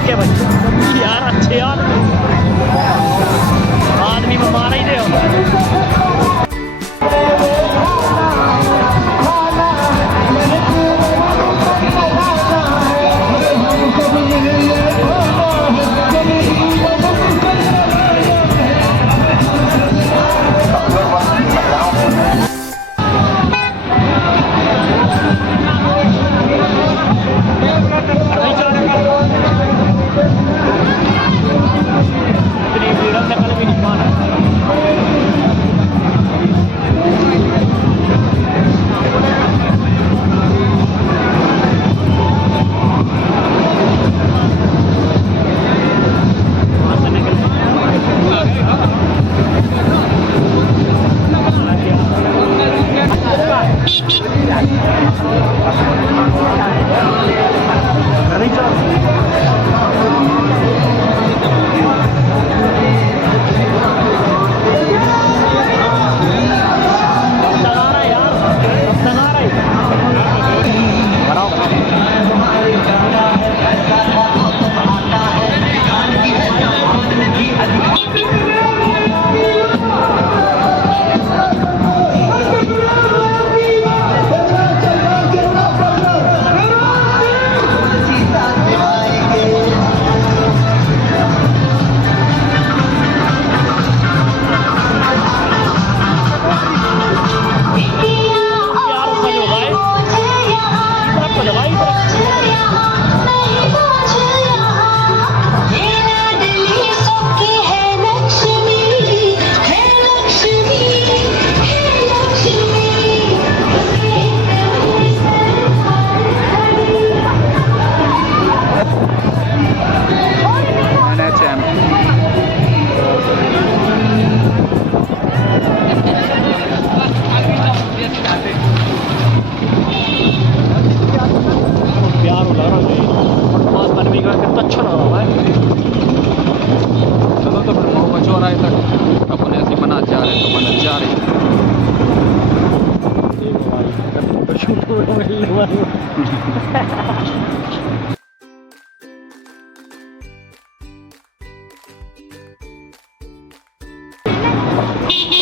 Okay भाई यार अच्छे यार आदमी में मारा ही दे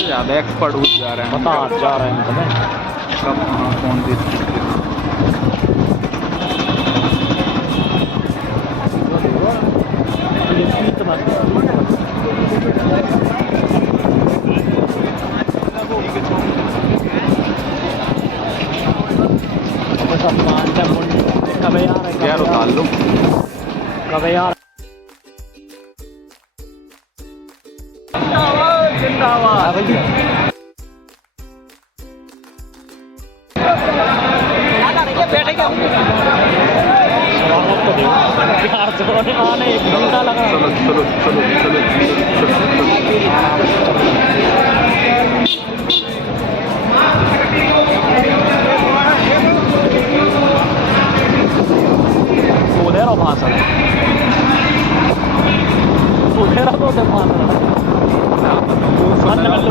ज्यादा एक्सपर्ट हो जा रहे हैं, बता जा रहे हैं तुम्हें कब कहाँ कौन दे यार उतार लो कब यार जिंदाबाद बैठे क्या यार जोड़ने आने एक घंटा लगा। चलो चलो चलो चलो Podero pasa. Podero तो से pasa. अंदर कर लो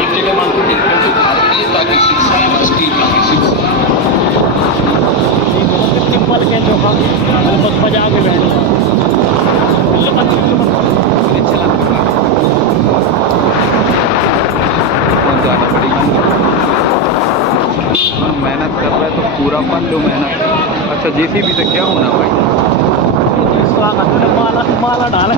एक जगह मान के ताकि सिंपल के जो हम बस बजा के बैठ मेहनत कर रहा है तो पूरा पन लो मेहनत। अच्छा जेसीबी से क्या होना भाई, माला माला डाला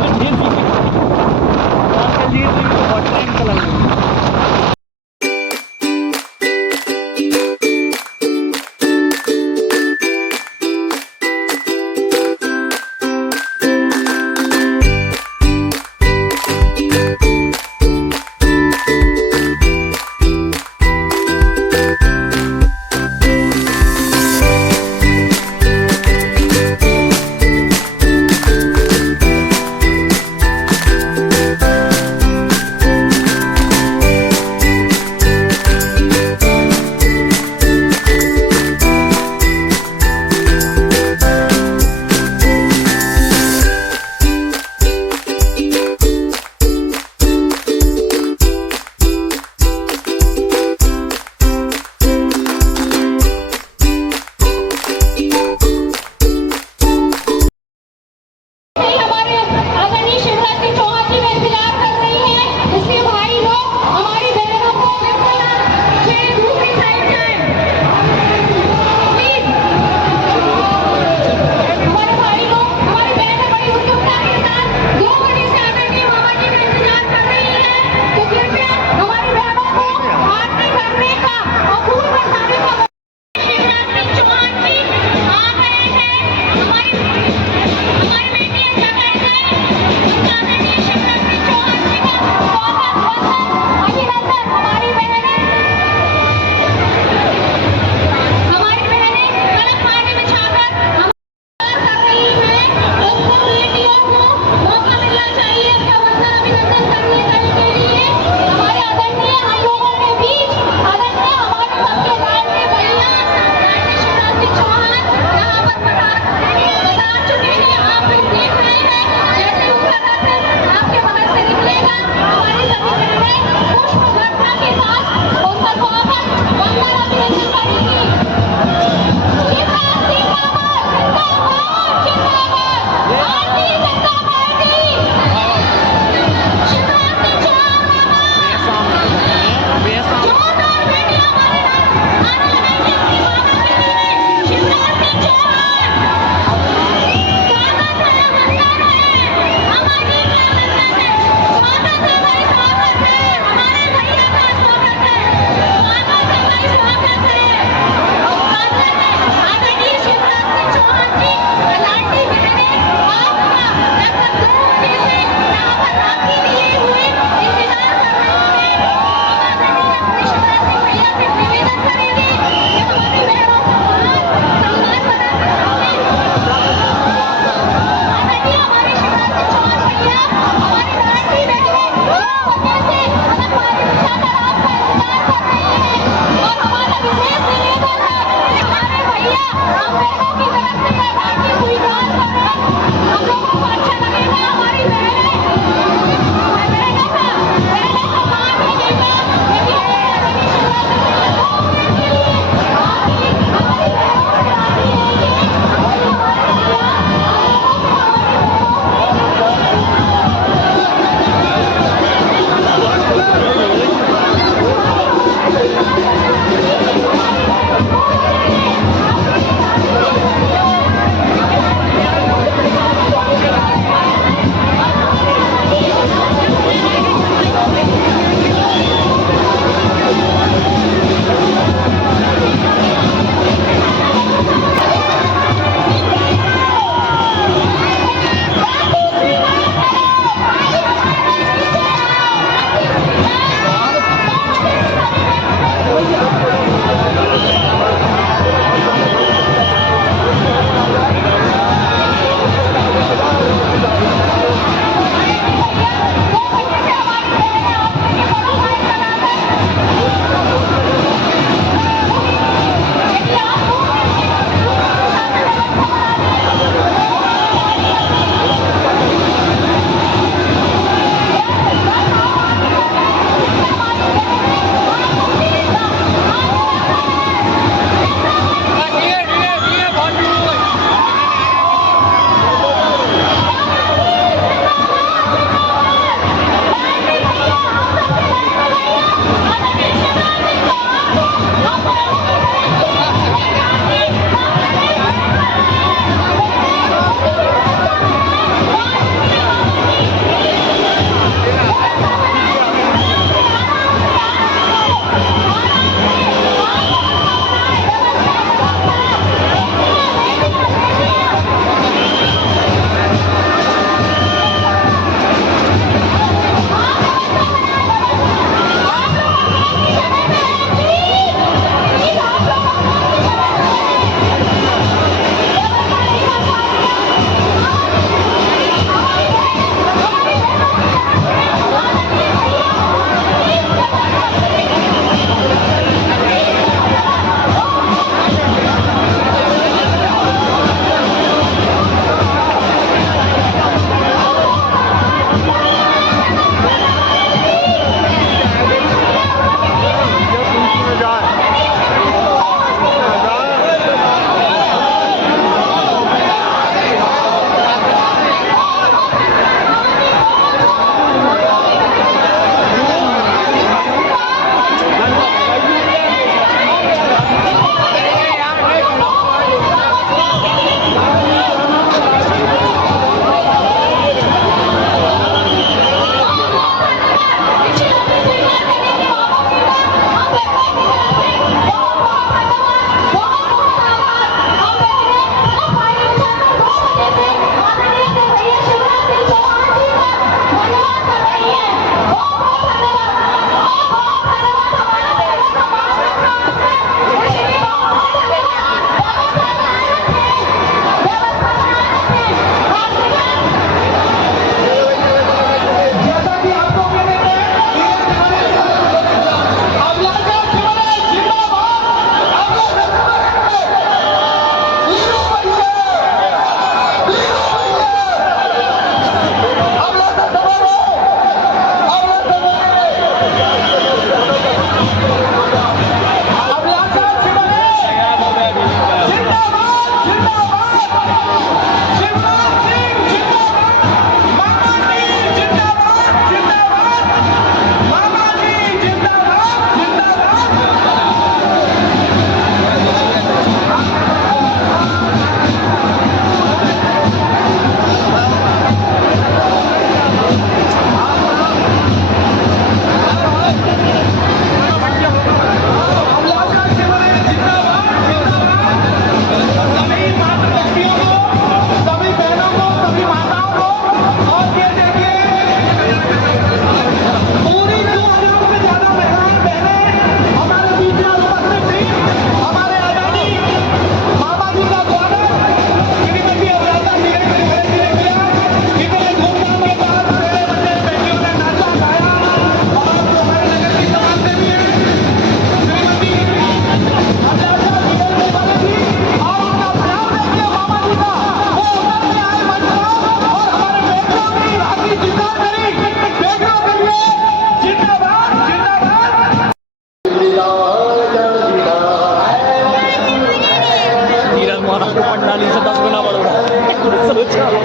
हमारा तो पंडाली से 10 गुना बढ़ रहा है सोचो चलो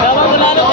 चलो बुला लो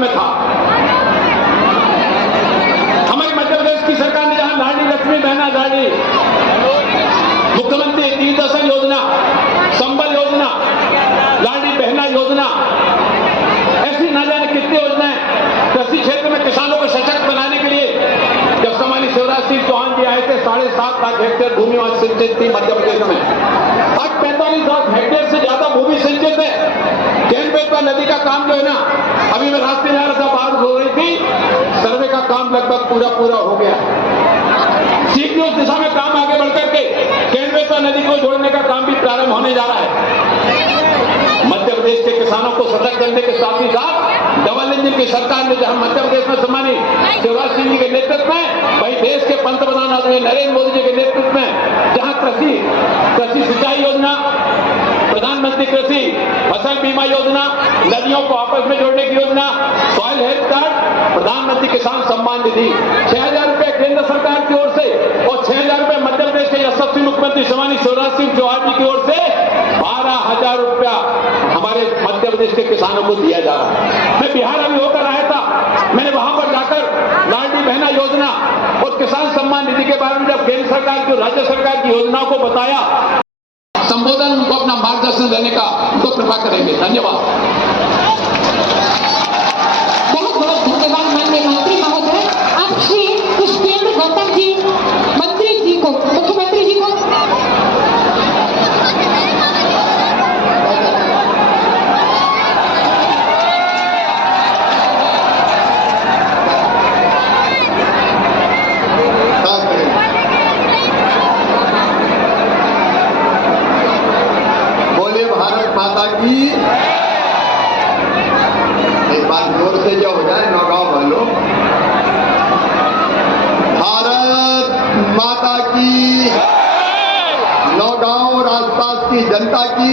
में था। हमारे मध्य प्रदेश की सरकार ने जहां लाडली लक्ष्मी बहना गाड़ी, मुख्यमंत्री तीर्थदर्शन योजना, संबल योजना, लाडली बहना योजना, ऐसी न जाने कितनी योजनाएं कृषि क्षेत्र में किसानों को सशक्त बनाने के लिए, जब सम्मानित शिवराज सिंह चौहान जी आए थे 7.5 लाख हेक्टेयर भूमि वहां सिंचित थी मध्य प्रदेश में। आज 45 लाख हेक्टेयर से ज्यादा भूमि सिंचित है। केन-बेतवा नदी का काम जो है ना, अभी मैं रास्ते में आ रहा था, बात हो रही थी, सर्वे का काम लगभग पूरा हो गया। शीघ्र उस दिशा में काम आगे बढ़कर के केन-बेतवा नदी को जोड़ने का काम भी प्रारंभ होने जा रहा है। मध्य प्रदेश के किसानों को सतर्क करने के साथ ही साथ डबल इंजन की सरकार ने जहां मध्य प्रदेश में सम्मानित शिवराज सिंह जी के नेतृत्व में, वहीं देश के पंतप्रधान आदरणीय नरेंद्र मोदी जी के नेतृत्व में जहां कृषि सिंचाई योजना, प्रधानमंत्री कृषि फसल बीमा योजना, नदियों को आपस में जोड़ने की योजना, सॉइल हेल्थ कार्ड, प्रधानमंत्री किसान सम्मान निधि, 6,000 रुपए केंद्र सरकार की ओर से और 6,000 रुपए मध्य प्रदेश के यशस्वी मुख्यमंत्री सम्मानित शिवराज सिंह चौहान जी की ओर से 12,000 रुपया हमारे मध्य प्रदेश के किसानों को दिया जा रहा है। मैं बिहार अभी होकर आया था, मैंने वहां पर जाकर लाडली बहना योजना और किसान सम्मान निधि के बारे में जब केंद्र सरकार की, राज्य सरकार की योजनाओं को बताया, संबोधन उनको अपना मार्गदर्शन देने का तो कृपा करेंगे। धन्यवाद। बहुत बहुत धन्यवाद माननीय मंत्री महोदय। आप श्री पुष्पेंद्र गौतम जी मंत्री जी को, मुख्यमंत्री जी को माता की एक बार जोर से जो हो जाए, नौगांव वालों, भारत माता की, नौगांव और आसपास की जनता की,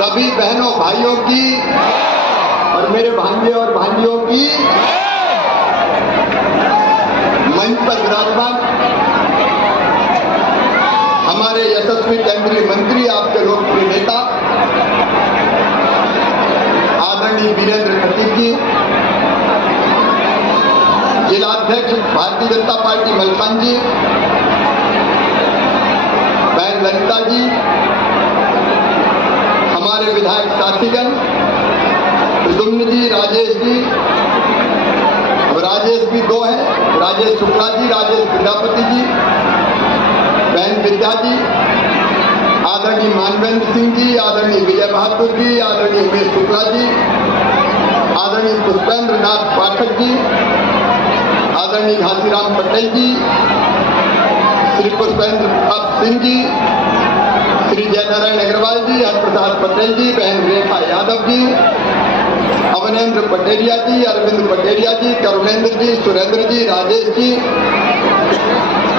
सभी बहनों भाइयों की और मेरे भांजे और भांजियों की, मंच पर विराजमान हमारे यशस्वी केंद्रीय मंत्री, आपके लोकप्रिय नेता आदरणीय वीरेंद्र खटीक जी, जिलाध्यक्ष भारतीय जनता पार्टी मलकान जी, बहन ललिता जी, हमारे विधायक साथीगण प्रद्युम्न जी, राजेश जी, अब राजेश भी 2 हैं, राजेश शुक्ला जी, राजेश प्रजापति जी, बहन विद्या जी, आदरणीय मानवेंद्र सिंह जी, आदरणीय विजय बहादुर जी, आदरणीय उमेश शुक्ला जी, आदरणीय पुष्पेंद्र नाथ पाठक जी, आदरणीय घासीराम पटेल जी, श्री पुष्पेंद्र प्रताप सिंह जी, श्री जयनारायण अग्रवाल जी, हरप्रसाद पटेल जी, बहन रेखा यादव जी, अवनेन्द्र पटेरिया जी, अरविंद पटेरिया जी, करुणेन्द्र जी, सुरेंद्र जी, राजेश जी,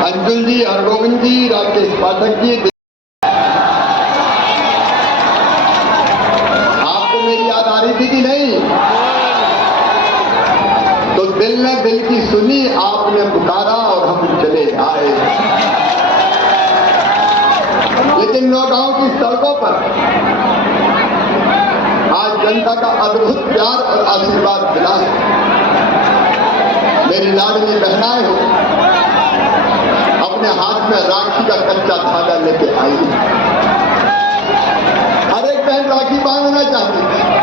अंजुल जी, हरगोविंद जी, राकेश पाठक जी। आपको मेरी याद आ रही थी कि नहीं? तो दिल ने दिल की सुनी, आपने पुकारा और हम चले आए। लेकिन नौगांव की सड़कों पर आज जनता का अद्भुत प्यार और आशीर्वाद मिला है। मेरी लाडली बहनाएं हो, अपने हाथ में राखी का कच्चा धागा लेके आई। हर एक बहन राखी बांधना चाहती है।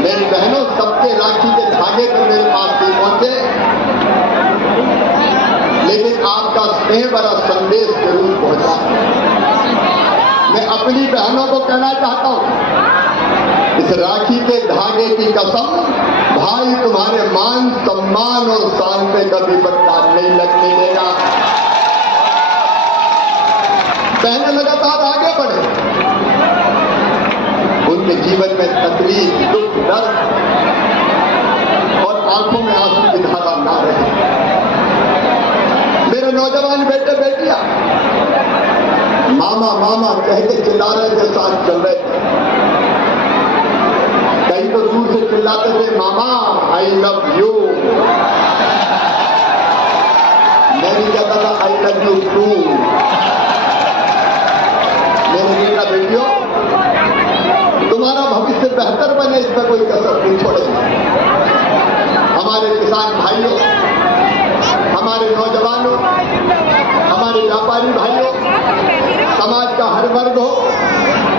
मेरी बहनों, सबके राखी के धागे तो मेरे पास नहीं पहुंचे, लेकिन आपका स्नेह भरा संदेश जरूर पहुंचा। मैं अपनी बहनों को कहना चाहता हूं, इस राखी के धागे की कसम, भाई तुम्हारे मान सम्मान और शान पे कभी बट्टा नहीं लगने देगा। बहनें लगातार आगे बढ़े, उनके जीवन में तकलीफ, दुख, दर्द और आंखों में आंसू की धारा ना रहे। मेरे नौजवान बेटे बेटियां मामा मामा कह के चिल्लाने के साथ चल रहे थे। कई तो दूर से चिल्लाते थे, मामा आई लव यू। मैं भी कहता था आई लव यू टू। मेरे बेटा बेटियों, तुम्हारा भविष्य बेहतर भाजपा ने इसमें कोई कसर नहीं छोड़ी। हमारे किसान भाइयों, हमारे नौजवानों, हमारे व्यापारी भाइयों, समाज का हर वर्ग हो,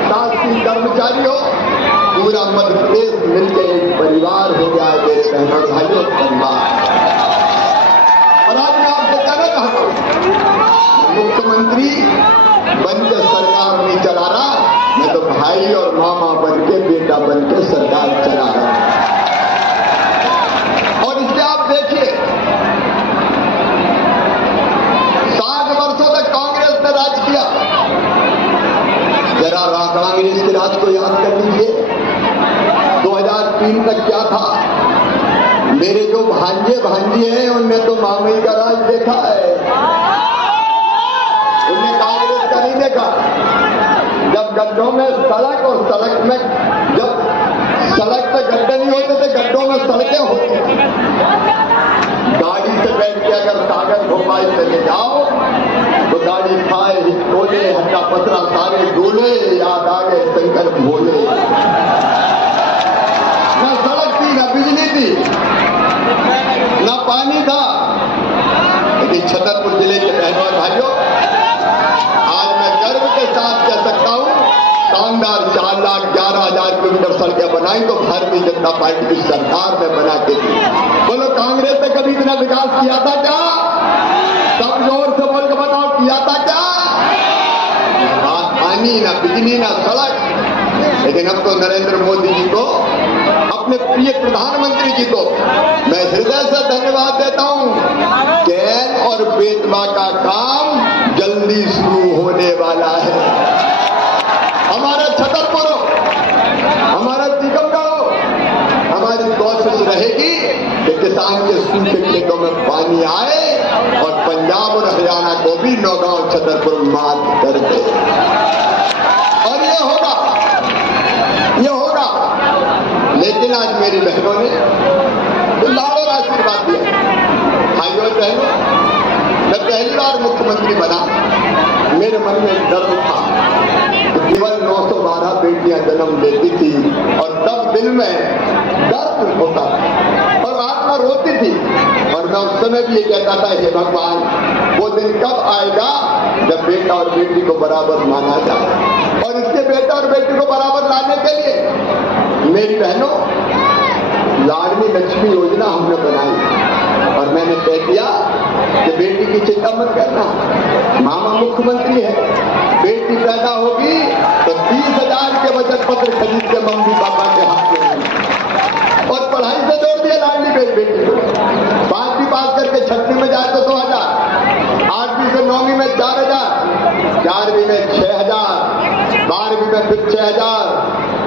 शासकीय कर्मचारी हो, पूरा मध्य प्रदेश मिलकर एक परिवार हो गया है मेरे बहनों और भाइयों, परिवार। और आज मैं आपसे कहना चाहता हूं, मुख्यमंत्री बनकर सरकार नहीं चला रहा, मैं तो भाई और मामा बनके, बेटा बनके सरकार चला रहा। और इससे आप देखिए, 60 वर्षों तक कांग्रेस ने राज किया। जरा कांग्रेस के राज को याद कर लीजिए, 2003 तक क्या था। मेरे जो भांजे भांजी हैं उनने तो मामई का राज देखा है, उन्हें कांग्रेस का नहीं देखा। जब गड्ढों में सड़क और सड़क में, जब सड़क पे गड्ढे नहीं होते थे, गड्ढों में सड़कें होती थी। गाड़ी से बैठ के अगर सागर भोपाल चले जाओ तो गाड़ी खाए हिचकोले, हड्डा पसरा सारे डोले, याद आ गए शंकर भोले। न सड़क थी, न बिजली थी, न पानी था। लेकिन छतरपुर जिले के बहनों और भाइयों, आज मैं गर्व के साथ कह सकता हूं, शानदार 4,11,000 किलोमीटर सड़कें बनाई तो भारतीय जनता पार्टी की सरकार ने बना के दी। बोलो, कांग्रेस ने कभी इतना विकास किया था क्या? सब जोर से बोल के बताओ, किया था क्या? पानी, ना बिजली, ना सड़क। लेकिन अब तो नरेंद्र मोदी जी को, अपने प्रिय प्रधानमंत्री जी को मैं हृदय से धन्यवाद देता हूं। कैन और बेतवा का काम जल्दी शुरू होने वाला है। हमारा छतरपुर हो, हमारा टीकमगढ़ हो, हमारी कोशिश रहेगी कि किसान के सूखे खेतों में पानी आए और पंजाब और हरियाणा को भी नौगांव छतरपुर मात कर दे। और ये होगा, ये होगा। लेकिन आज मेरी बहनों ने तो लाड़ो आशीर्वाद दिया। भाइयों और बहनों, मैं पहली बार मुख्यमंत्री बना, मेरे मन में डर था। केवल 912 बेटियां जन्म लेती थी और तब दिल में दर्द होता था और आत्मा रोती थी। और मैं उस समय भी ये कहता था, हे भगवान, वो दिन कब आएगा जब बेटा और बेटी को बराबर माना जाए। और इसके बेटा और बेटी को बराबर लाने के लिए मेरी बहनों, लाडली लक्ष्मी योजना हमने बनाई और मैंने तय किया कि बेटी की चिंता मत करना, मामा मुख्यमंत्री है, बेटी पैदा होगी तो 30,000 के बचत पत्र खरीद के मम्मी पापा के हाथ में। और पढ़ाई से जोड़ दिया लाडली बेटी को। 5वीं पास करके 6वीं में जाए तो 2,000, 8वीं से 9वीं में 4,000, 11वीं में 6,000, 12वीं में फिर 6,000,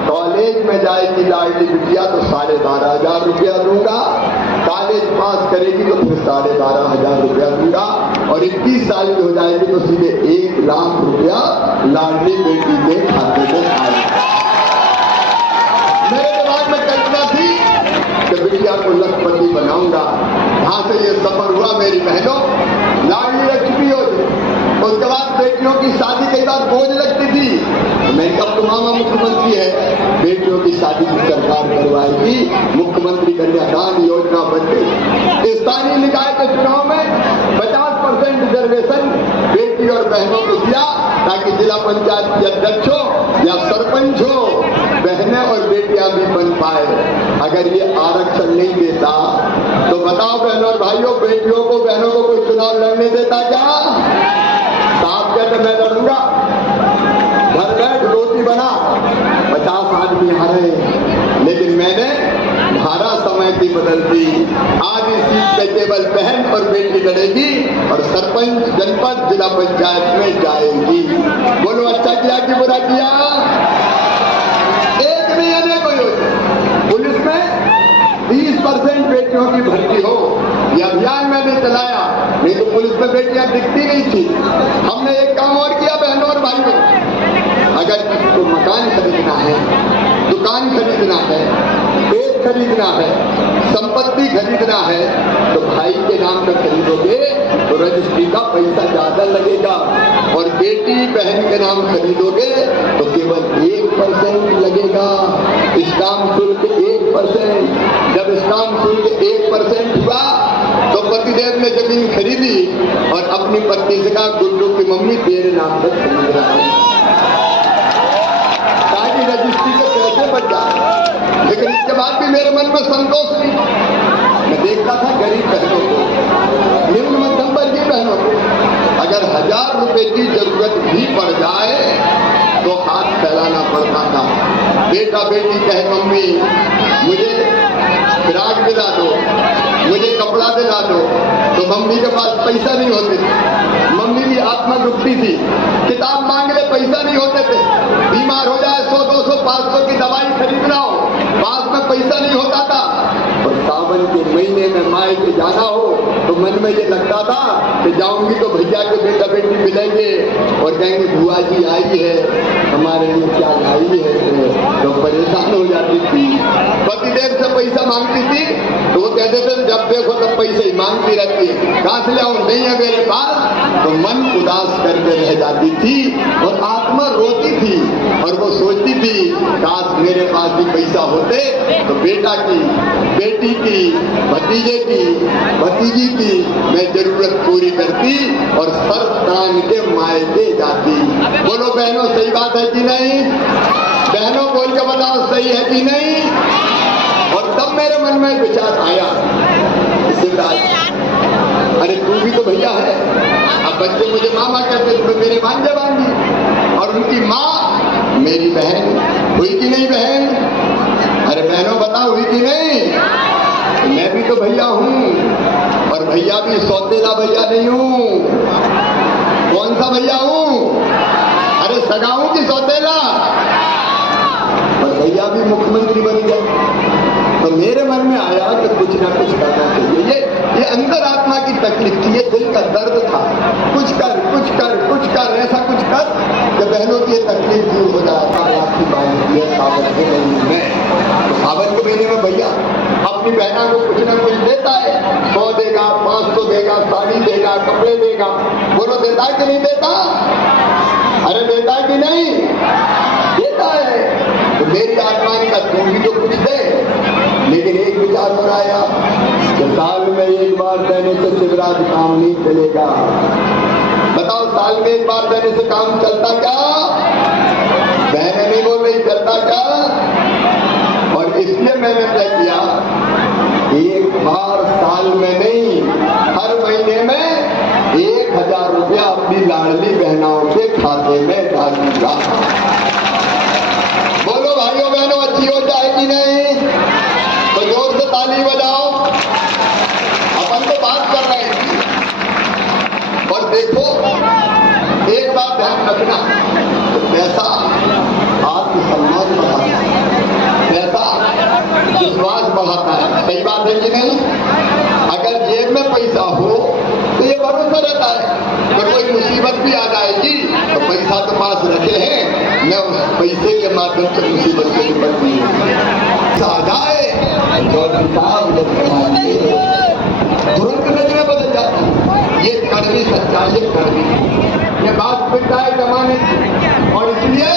कॉलेज में जाएगी लाडली बिटिया तो 12,500 रुपया दूंगा, कॉलेज पास करेगी तो फिर 12,500 रुपया दूंगा, और 21 साल की हो जाएगी तो सीधे 1 लाख रुपया लाडली बेटी के खाते में आएगा। मेरे दिमाग में कल्पना थी कि बिटिया को लखपति बनाऊंगा। वहां से ये सफर हुआ मेरी बहनों, लाडली लक्ष्मी योजना। उसके बाद बेटियों की शादी कई बार बोझ लगती थी, मैं कब तो मामा मुख्यमंत्री है, बेटियों की शादी की सरकार करवाएगी, मुख्यमंत्री कन्यादान योजना बन गई। स्थानीय निकाय के चुनाव में 50% रिजर्वेशन बेटी और बहनों को दिया ताकि जिला पंचायत के अध्यक्ष हो या सरपंच हो, बहनें और बेटियां भी बन पाए। अगर ये आरक्षण नहीं देता तो बताओ बहनों और भाइयों, बेटियों को बहनों को कोई चुनाव लड़ने देता क्या? साहब कहते मैं लड़ूंगा, घर बैठ रोटी बना, 50 आदमी आ रहे। लेकिन मैंने धारा समय की बदल दी। आज इस सीट पे केवल बहन और बेटी लड़ेगी और सरपंच जनपद जिला पंचायत में जाएगी। बोलो अच्छा किया कि बुरा किया? एक नहीं अनेकों योजना। पुलिस में 20% बेटियों की भर्ती हो, यह अभियान मैंने चलाया, नहीं तो पुलिस में बेटियां दिखती नहीं थी। हमने एक काम और किया बहनों और भाइयों, अगर किसी को मकान खरीदना है, दुकान खरीदना है, खेत खरीदना है, संपत्ति खरीदना है तो भाई के नाम पर खरीदोगे तो रजिस्ट्री का पैसा ज्यादा लगेगा, और बेटी बहन के नाम खरीदोगे तो केवल 1% लगेगा, स्टाम्प शुल्क 1%। जब स्टाम्प शुल्क 1% हुआ तो पतिदेव ने जमीन खरीदी और अपनी पत्नी से कहा, गुड्डू की मम्मी तेरे नाम पर खरीद रहा है, ताकि रजिस्ट्री के पैसे बच जाए। लेकिन इसके बाद भी मेरे मन में संतोष नहीं। मैं देखता था गरीब बहनों को, निम्न मध्यम वर्गीय बहनों को, अगर 1000 रुपए की जरूरत भी पड़ जाए तो हाथ फैलाना पड़ता था। बेटा बेटी कहे, मम्मी मुझे फ्राक दिला दो, मुझे कपड़ा दिला दो, तो मम्मी के पास पैसा नहीं होते थे। मम्मी की आत्मा डूबती थी। किताब मांग ले, पैसा नहीं होते थे। बीमार हो जाए 100, 200, 500 की दवाई खरीदना हो, पास में पैसा नहीं होता था। और सावन के महीने में मायके जाना हो तो मन में ये लगता था कि जाऊंगी तो भैया के बेटा बेटी मिलेंगे और कहेंगे बुआ जी आई है, हमारे लिए क्या लाई है, तो परेशान हो जाती थी। पतिदेव से पैसा मांगती थी तो वो कहते थे जब देखो तब पैसे ही मांगती रहती है, कहां से लाऊं, नहीं है मेरे पास। तो मन उदास करके रह जाती थी और आत्मा रोती थी और वो सोचती थी काश मेरे पास भी पैसा होते तो बेटा की, बेटी की, भतीजे की, भतीजी की मैं जरूरत पूरी करती और सर तान के मायके जाती। बोलो बहनों, सही बात है कि नहीं? बहनों बोल के बताओ, सही है कि नहीं? और तब मेरे मन में विचार आया, शिवराज अरे तू भी तो भैया है। अब बच्चे मुझे मामा कहते थे, तो मेरे भांजे भांजी, और उनकी माँ मेरी बहन हुई कि नहीं बहन? अरे बहनों बताओ, हुई कि नहीं? मैं भी तो भैया हूँ, और भैया भी सौतेला भैया नहीं हूँ। कौन सा भैया हूँ? अरे सगा हूँ कि सौतेला? और भैया भी मुख्यमंत्री बन गया। तो मेरे मन में आया कि कुछ ना कुछ करना चाहिए। ये अंदर आत्मा की तकलीफ थी, ये दिल का दर्द था। कुछ कर, कुछ कर, कुछ कर, ऐसा कुछ कर कि बहनों की तकलीफ दूर हो जाता है। आपकी बात है सावन के महीने में, तो सावन के महीने में भैया अपनी बहना को कुछ ना कुछ देता है। 100 देगा, 500 देगा, साड़ी देगा, कपड़े देगा। बोलो देता है कि नहीं देता? अरे देता है कि नहीं? देता है। तो मेरी आत्मा ने कहा तू भी तो कुछ दे। लेकिन एक विचार और आया कि साल में एक बार देने से शिवराज काम नहीं चलेगा। बताओ, साल में एक बार देने से काम चलता क्या? बहने नहीं बोल रही, चलता क्या? और इसलिए मैंने तय किया, एक बार साल में नहीं, हर महीने में 1000 रुपया अपनी लाडली बहनाओं के खाते में डालूंगा। बोलो भाइयों बहनों, अच्छी होता है कि नहीं? तो जोर से ताली बजाओ। अपन तो बात कर रहे हैं। और देखो, एक बात ध्यान रखना, तो पैसा आत्मसम्मान बढ़ाता है, पैसा विश्वास बढ़ाता है। सही बात है कि नहीं? अगर जेब में पैसा हो तो ये भरोसा रहता है कि कोई मुसीबत भी आ जाएगी तो पैसा तो पास रखे हैं, मैं उस पैसे के माध्यम से मुसीबत से निपटती हूँ। आ जाए तुरंत नजरें बदल जाती। ये कड़वी सच्चाई है, कड़वी। ये बात फिरता है जमाने की। और इसलिए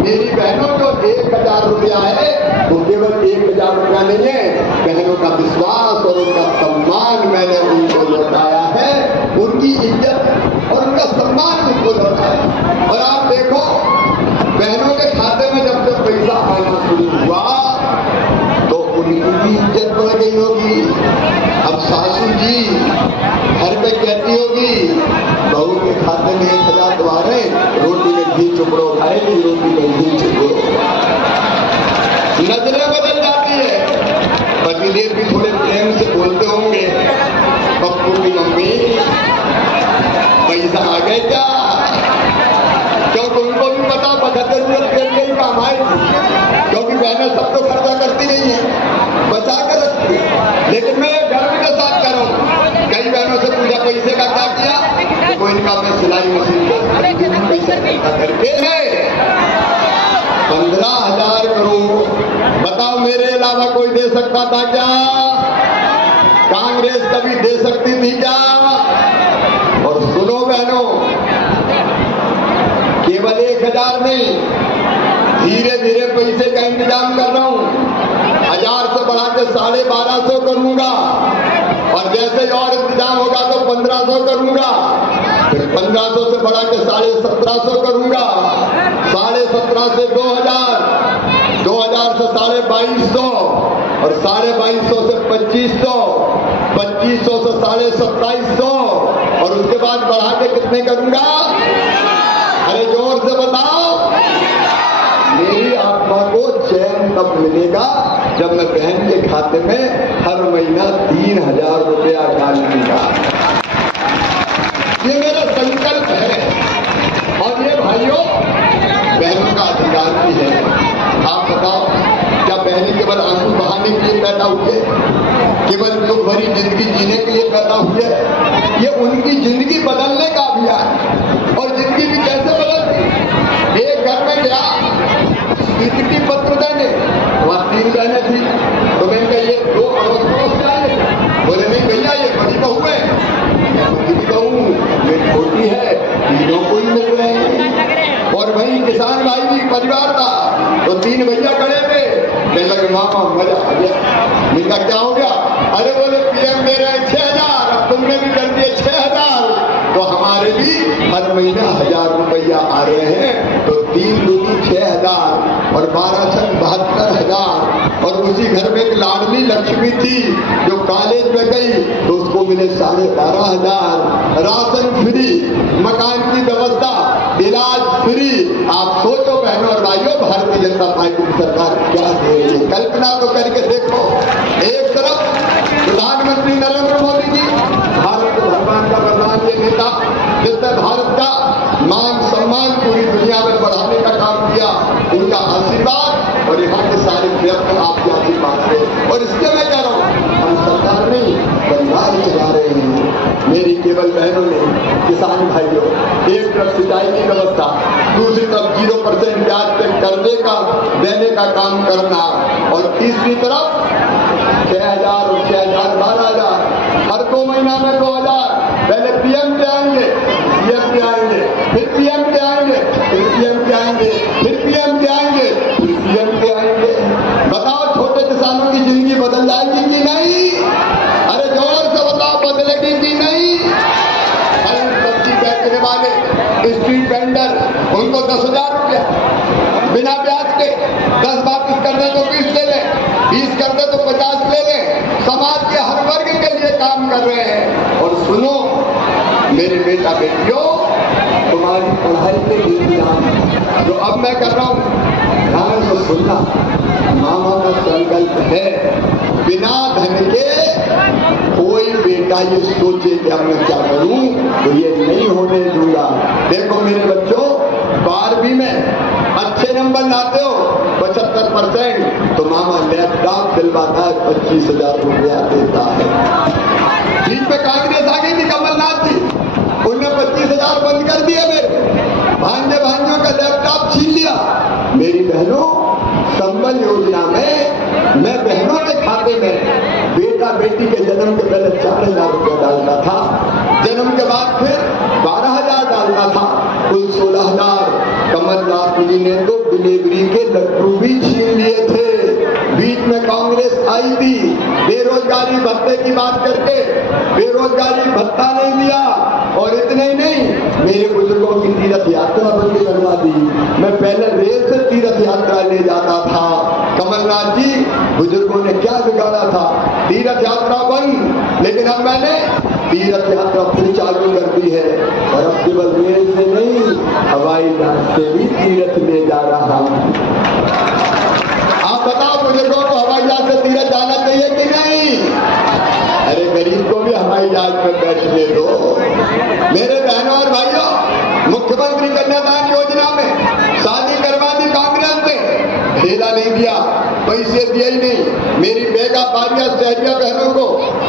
मेरी बहनों जो 1000 रुपया है वो केवल 1000 रुपया नहीं है, बहनों का विश्वास और उनका सम्मान मैंने उनको लौटाया है। उनकी इज्जत और उनका सम्मान उनको लौटाया। और आप देखो, बहनों के खाते में जब जब पैसा आना शुरू हुआ तो उनकी भी इज्जत बढ़ गई होगी। अब सासू जी घर पे कहती होगी, बहू के खाते में 1000 द्वारे, रोटी में घी चुपड़ो खाएगी, रोटी में घी चुपड़ो। नजरें बदल जाती है। पतिदेव भी थोड़े प्रेम से बोलते होंगे, पप्पू की मम्मी पैसा आ गए क्या? क्योंकि उनको भी पता बचत जरूरत के लिए ही काम आएगी। क्योंकि बहनें सब तो खर्चा करती नहीं है, बचा कर रखती है। लेकिन मैं गर्व के साथ कर रहा हूँ, कई बहनों से पूछा पैसे का क्या किया, तो कोई इनका मैं सिलाई मशीन पैसा करके है। 15,000 करोड़। बताओ मेरे अलावा कोई दे सकता था क्या? कांग्रेस कभी दे सकती थी क्या? और सुनो बहनों, केवल 1,000 नहीं, धीरे धीरे पैसे का इंतजाम कर रहा हूं। 1,000 से बढ़ा के 1,250 करूंगा, और जैसे और इंतजाम होगा तो 1,500 करूंगा, फिर 1,500 से बढ़ा के 1,750 करूंगा, 1,750 से 2,000, 2,000 से 2,250, और 2,250 से 2,500, 2,500 से 2,2750, और उसके बाद बढ़ा के कितने करूंगा? अरे जोर से बताओ। मेरी आत्मा को चैन तब मिलेगा जब मैं बहन के खाते में हर महीना 3,000 रुपया डाल दूंगा। ये मेरा संकल्प है, और ये भाइयों बहनों का अधिकार भी है। आप बताओ, क्या बहनें केवल आंसू बहाने के लिए पैदा हुई है? केवल दुख भरी जिंदगी जीने के लिए पैदा हुई है? ये उनकी जिंदगी बदलने का अभियान है। और जिंदगी भी कैसे बदलती? एक घर में गया स्वीकृति पत्र देने, वहां 3 बहनें थी, तो मैंने कहा ये 2 पड़ोस से आए। बोले नहीं भैया, ये बड़ी बहू है। बड़ी बहू ये छोटी है, तीनों को ही मिल रहे हैं। और वही किसान भाई भी परिवार था, तो 3 भैया खड़े थे। कहने लगे मामा मजा आ गया। मैंने कहा क्या हो गया? अरे बोले पीएम दे रहे हैं 6,000, अब तुमने भी कर दिए 6,000, तो हमारे भी हर महीना 1,000 रुपया आ रहे हैं। तो 3 दूनी 6,000 और 12 छक 72,000। और उसी घर में एक लाडली लक्ष्मी थी जो कॉलेज में गई, तो उसको मिले 12,500। राशन फ्री, मकान की व्यवस्था, इलाज फ्री। आप सोचो बहनों और भाइयों, भारतीय जनता पार्टी की सरकार क्या दे रही है? कल्पना तो करके देखो। एक तरफ प्रधानमंत्री नरेंद्र मोदी जी, भारत को भगवान का वरदान ये नेता, जिसने भारत का मान सम्मान पूरी दुनिया में बढ़ाने का काम किया, उनका आशीर्वाद और यहाँ के सारे प्रयत्न आपके आशीर्वाद से। और इसके मैं कह रहा हूँ, हम सरकार नहीं परिवार चला रहे हैं। मेरी केवल बहनों ने, किसान भाइयों, एक तरफ सिंचाई की व्यवस्था, दूसरी तरफ 0% ब्याज पे कर्जे का देने का काम करना, और तीसरी तरफ 6,000 और 6,000 12,000, हर 2 महीना में 2,000। पहले पीएम के आएंगे, सीएम के आएंगे, फिर पीएम के आएंगे, फिर सीएम के आएंगे, फिर पीएम के आएंगे, फिर सीएम के आएंगे। बताओ छोटे किसानों की जिंदगी बदल जाएगी कि नहीं? अरे जोर से बताओ, बदलेगी कि नहीं? हर सब्जी बेचने वाले स्ट्रीट वेंडर, उनको 10,000 रुपया बिना ब्याज के, 10 वापिस कर दे तो 20 ले लें, 20 कर दे तो 50 ले लें। समाज के हर वर्ग के लिए काम कर रहे हैं। और सुनो मेरे बेटा बेटियों, तुम्हारी पढ़ाई के इंतजाम जो अब मैं कर रहा हूँ, ध्यान से सुनना। मामा का संकल्प है, बिना धन के कोई बेटा ये सोचे कि अब मैं क्या करूं, तो ये नहीं होने दूंगा। देखो मेरे बच्चों, 12वीं में अच्छे नंबर लाते हो 75%, तो मामा लैपटॉप दिलवाता है, 25,000 रुपया देता है। बीच में कांग्रेस आ गई थी, कमलनाथ जी, उन्होंने 25,000 बंद कर दिए। मेरे भांजे भांजों का लैपटॉप छीन लिया। मेरी बहनों, संबल योजना में मैं बहनों के खाते में बेटा बेटी के जन्म के पहले 4,000 रुपया डालता था, जन्म के बाद फिर 12,000 डालता था, कुल 16,000। कमलनाथ जी ने तो डिलीवरी के लड्डू भी छीन लिए थे। बीच में कांग्रेस आई थी, बेरोजगारी भत्ते की बात करके बेरोजगारी भत्ता नहीं दिया। और इतने ही नहीं, मेरे बुजुर्गों की तीर्थ यात्रा बंद करवा दी। मैं पहले रेल से तीर्थ यात्रा ले जाता था। कमलनाथ जी, बुजुर्गों ने क्या बिगाड़ा था? तीर्थ यात्रा बंद, लेकिन अब मैंने तीर्थ यात्रा फिर चालू कर दी है। और अब केवल रेल से नहीं, हवाई जहाज से भी तीर्थ ले जा रहा हूं। आप बताओ बुजुर्गों को हवाई जहाज से तीर्थ जाना चाहिए कि नहीं? अरे गरीब को भी हवाई जहाज में बैठने दो। मेरे बहनों और भाइयों, मुख्यमंत्री कन्यादान योजना में शादी करवा दी कांग्रेस ने, ढेला नहीं दिया, पैसे दिए ही नहीं। मेरी बेगा बारिया शहरिया बहनों को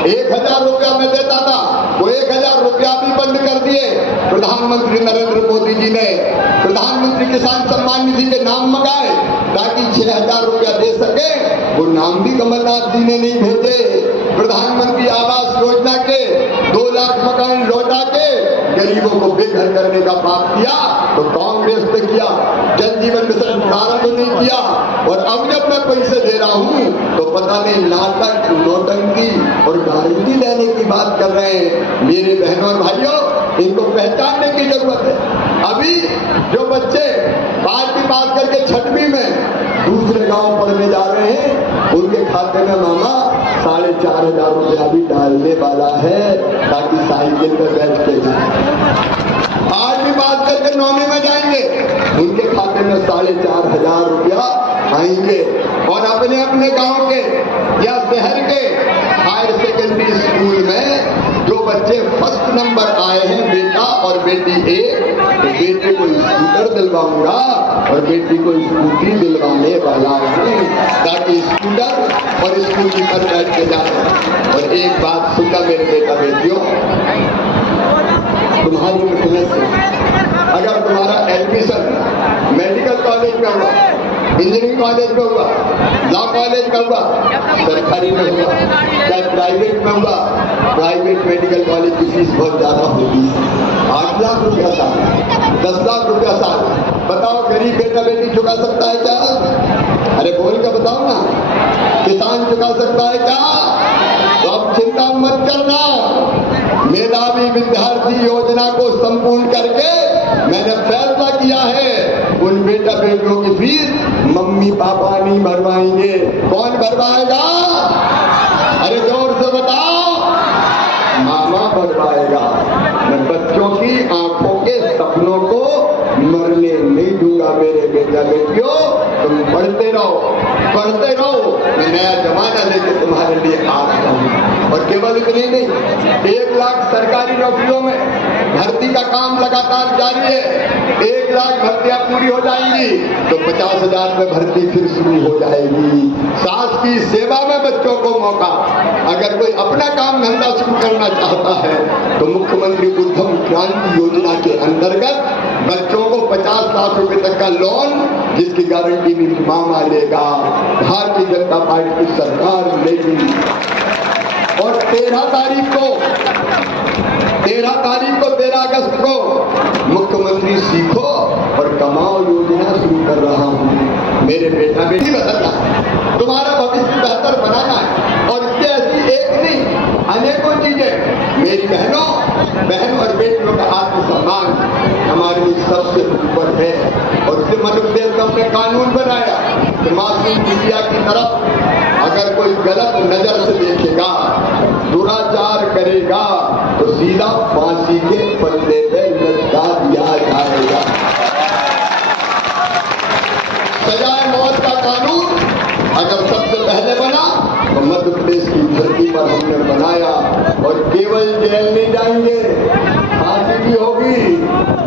1,000 रुपया में देता था, वो 1,000 रुपया भी बंद कर दिए प्रधानमंत्री नरेंद्र मोदी जी ने। में प्रधानमंत्री किसान सम्मान निधि के नाम मंगाए ताकि 6,000 रुपया दे सके, वो नाम भी कमलनाथ जी ने नहीं भेजे। प्रधानमंत्री आवास योजना के 2 लाख मकान लौटा के गरीबों को बेघर करने का पाप किया तो कांग्रेस ने किया। जल जीवन मिशन प्रारंभ नहीं किया, और अब जब मैं पैसे दे रहा हूं तो पता नहीं नाटक, नौटंकी और गारंटी लेने की बात कर रहे हैं। मेरे बहनों और भाइयों, इनको पहचानने की जरूरत है। अभी जो बच्चे 5वीं पास करके 6वीं में दूसरे गांव पढ़ने जा रहे हैं, उनके खाते में मामा 4,500 रुपया भी डालने वाला है ताकि साइकिल पे बैठ के जाए। 8वीं पास करके 9वीं में जाएंगे, उनके खाते में 4,500 रुपया आएंगे। और अपने अपने गांव के या शहर के हायर सेकेंडरी स्कूल में जो बच्चे फर्स्ट नंबर आए हैं, बेटा और बेटी एक, तो बेटे को स्कूटर दिलवाऊंगा और बेटी को स्कूटी दिलवाने वाला हूं ताकि स्कूटर और स्कूटी पर बैठ के जाए। और एक बात सुनना मेरे बेटा बेटियों, तुम्हारी मेहनत से अगर तुम्हारा एडमिशन मेडिकल कॉलेज में हुआ, इंजीनियरिंग कॉलेज में हुआ, लॉ कॉलेज में हुआ, सरकारी में हुआ, चाहे प्राइवेट में हुआ, प्राइवेट मेडिकल कॉलेज की फीस बहुत ज्यादा होती है। 8 लाख रुपया साल, 10 लाख रुपया साल। बताओ गरीब बेटा बेटी चुका सकता है क्या? अरे बोल के बताओ ना, किसान चुका सकता है क्या? तो अब चिंता मत करना, मेधावी विद्यार्थी योजना को संपूर्ण करके मैंने फैसला किया है उन बेटा बेटियों की फीस मम्मी पापा नहीं भरवाएंगे। कौन भरवाएगा? अरे जोर से बताओ, मामा भरवाएगा। मैं बच्चों की आंखों के सपनों को मरने नहीं दूंगा। मेरे बेटा बेटियों, तुम पढ़ते रहो, पढ़ते रहो। मैं नया जमाना लेके तुम्हारे लिए आ रहा हूं। और केवल इतनी नहीं, 1 लाख सरकारी नौकरियों में भर्ती का काम लगातार जारी है। 1 लाख भर्तियां पूरी हो जाएंगी तो 50,000 में भर्ती फिर शुरू हो जाएगी। सास की सेवा में बच्चों को मौका। अगर कोई अपना काम धंधा शुरू करना चाहता है तो मुख्यमंत्री उद्यम क्रांति योजना के अंतर्गत बच्चों को 50 लाख रुपए तक का लोन, जिसकी गारंटी भी मामा लेगा, भारतीय जनता पार्टी की सरकार लेगी। और 13 तारीख को 13 अगस्त को मुख्यमंत्री सीखो और कमाओ योजना शुरू कर रहा हूं। मेरे बेटा बेटी बदलना है, तुम्हारा भविष्य बेहतर बनाना है। और इससे ऐसी एक नहीं, अनेकों चीजें। मेरी बहनों, बहन और बेटियों का आत्मसम्मान हमारे लिए सबसे ऊपर है। और इससे मध्य प्रदेश का हमने कानून बनाया कि मासूम बिटिया की तरफ अगर कोई गलत नजर से देखेगा, दुराचार करेगा, तो सीधा फांसी के पल्ले पे लटका दिया जाएगा। सजाए मौत का कानून अगर सबसे पहले बना तो मध्य प्रदेश की धरती पर हमने बनाया। और केवल जेल नहीं जाएंगे, फांसी भी होगी,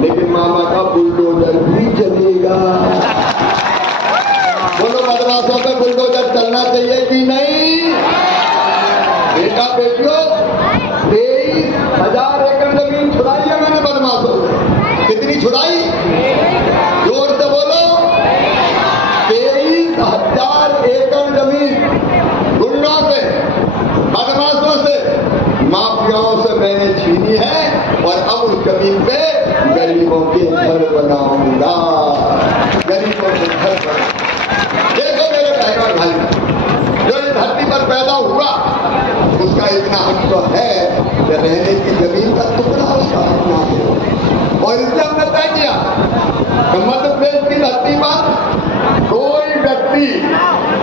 लेकिन मामा का बुलडोजर भी चलेगा। बोलो, मदरसों पे बुलडोजर चलना चाहिए कि नहीं? बेटा बेटियों, 23,000 एकड़ जमीन छुड़ाई है मैंने बदमाशों से। कितनी छुड़ाई? जोर से बोलो। 23,000 एकड़ जमीन गुंडों से, बदमाशों से, माफियाओं से मैंने छीनी है। और अब उस जमीन पे गरीबों के घर बनाऊंगा, गरीबों के घर बनाऊंगा। देखो मेरे बहन और भाई, जो इस धरती पर पैदा हुआ उसका इतना हक तो है कि रहने की जमीन का टुकड़ा उसका अपना है। और इसलिए हमने तय किया कि मध्य प्रदेश की धरती पर कोई व्यक्ति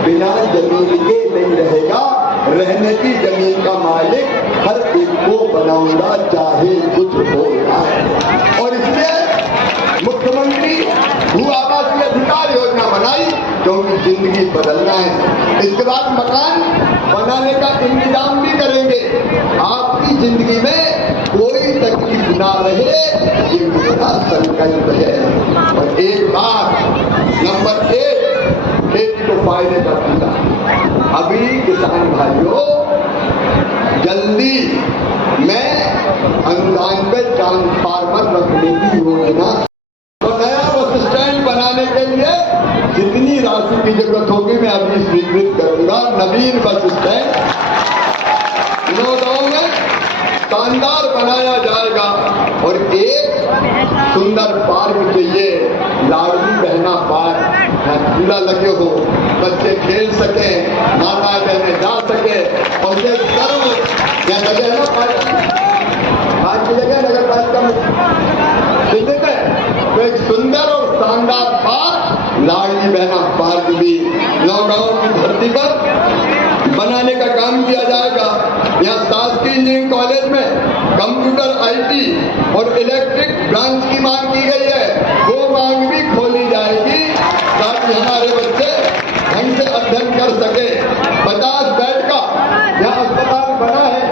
बिना जमीन के नहीं रहेगा। रहने की जमीन का मालिक हर एक को बनाऊंगा, चाहे कुछ हो जाए। और इसलिए मुख्यमंत्री भू आवासीय अधिकार योजना बनाई, क्योंकि जिंदगी बदलना है। इसके बाद मकान बनाने का इंतजाम भी करेंगे। आपकी जिंदगी में कोई तकलीफ ना रहे, ये मेरा संकल्प है। और एक बात, नंबर 1, खेती को फायदे का पीता। अभी किसान भाइयों, जल्दी मैं अनुदान पे ट्रांसफार्मर रखने की योजना बनाने के लिए जितनी राशि की जरूरत होगी मैं अभी स्वीकृत करूंगा। नवीन बस स्टैंड गांव में शानदार बनाया जाएगा और एक सुंदर पार्क चाहिए, लाडली बहना पार्क, झूला लगे हो, बच्चे खेल सके, माता बहने जा सके और ये सर्व क्या जगह है ना पार्क की जगह नगर पालिका में ठीक है। तो एक सुंदर और शानदार पार्क, लाडली बहना पार्क भी नौगांव की धरती पर बनाने का काम किया जाएगा। यहाँ शासकीय इंजीनियरिंग कॉलेज में कंप्यूटर आईटी और इलेक्ट्रिक ब्रांच की मांग की गई है, वो मांग भी खोली जाएगी ताकि हमारे बच्चे ढंग से अध्ययन कर सके। 50 बेड का यहाँ अस्पताल बना है,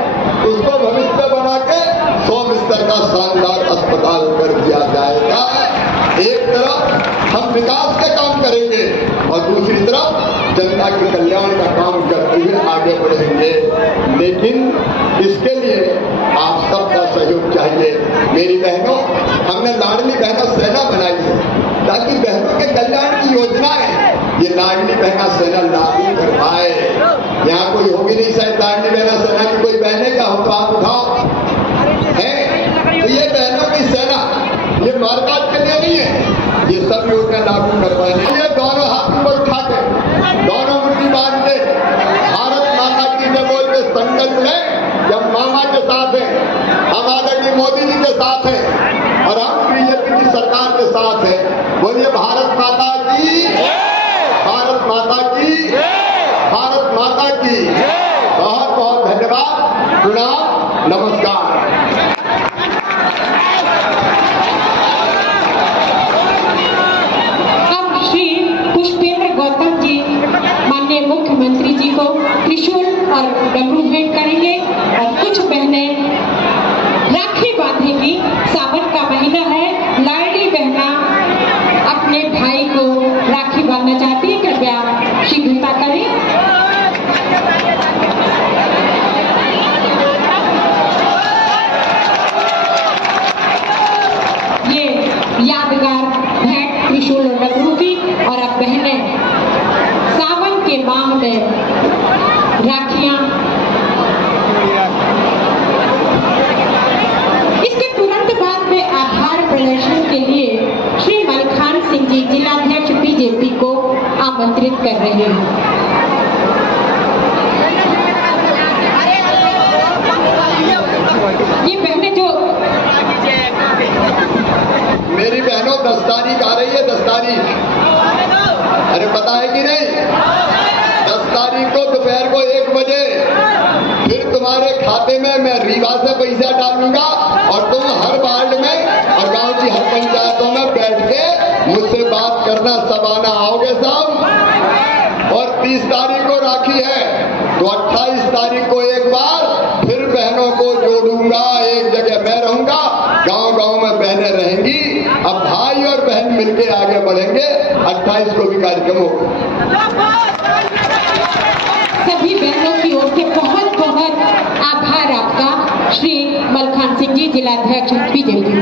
उसको भविष्य बना के 100 बिस्तर का शानदार अस्पताल कर दिया जाएगा। एक तरफ हम विकास के काम करेंगे और दूसरी तरफ जनता के कल्याण का काम करते हुए आगे बढ़ेंगे, लेकिन इसके लिए आप सबका सहयोग चाहिए। मेरी बहनों, हमने लाडली बहना सेना बनाई है ताकि बहनों के कल्याण की योजनाएं ये लाडली बहना सेना लागू कर पाए। यहाँ कोई होगी नहीं शायद लाडली बहना सेना की कोई बहनें का हो तो आप उठाओ है। तो ये बहनों की सेना ये मारकाट के लिए नहीं है, ये सब योजना लागू करवाने के लिए दोनों हाथ ऊपर उठा के दोनों मुट्ठी बांध के भारत माता की जय बोल के संकल्प लें कि हम मामा के साथ हैं, हम आदरणीय मोदी जी के साथ हैं और हम बीजेपी की सरकार के साथ हैं। बोलिए भारत माता की, भारत माता की, भारत माता की। बहुत बहुत धन्यवाद, प्रणाम, नमस्कार। अब श्री पुष्पेंद्र गौतम जी माननीय मुख्यमंत्री जी को त्रिशूल और डमरू भेंट करेंगे और कुछ बहनें राखी बांधेंगी। सावन का महीना है, लाडली बहना अपने भाई को राखी बांधना चाहती है, कृपया शीघ्रता करें। ये यादगार भेंट त्रिशूल और डमरू की। और अब बहनें सावन के माह में राखियां, इसके तुरंत बाद में आभार प्रदर्शन के लिए श्री मलखान सिंह जी जिलाध्यक्ष बीजेपी को आमंत्रित कर रहे हैं। ये बहनें जो मेरी बहनों 10 तारीख आ रही है, 10 तारीख, अरे पता है कि नहीं? 10 तारीख को दोपहर को 1 बजे फिर तुम्हारे खाते में मैं रीवा से पैसा डालूंगा और तुम हर वार्ड में और गांव की हर पंचायतों में बैठ के मुझसे बात करना, सब आना आओगे सब। और 30 तारीख को राखी है तो 28 तारीख को एक बार फिर बहनों को जोड़ूंगा, एक जगह मैं रहूंगा, गांव गांव में बहनें रहेंगी। अब भाई और बहन मिलके आगे बढ़ेंगे। 28 को भी कार्यक्रम होगा। सभी बहनों की ओर से बहुत बहुत आभार आपका श्री मलखान सिंह जी जिलाध्यक्ष बीजेपी।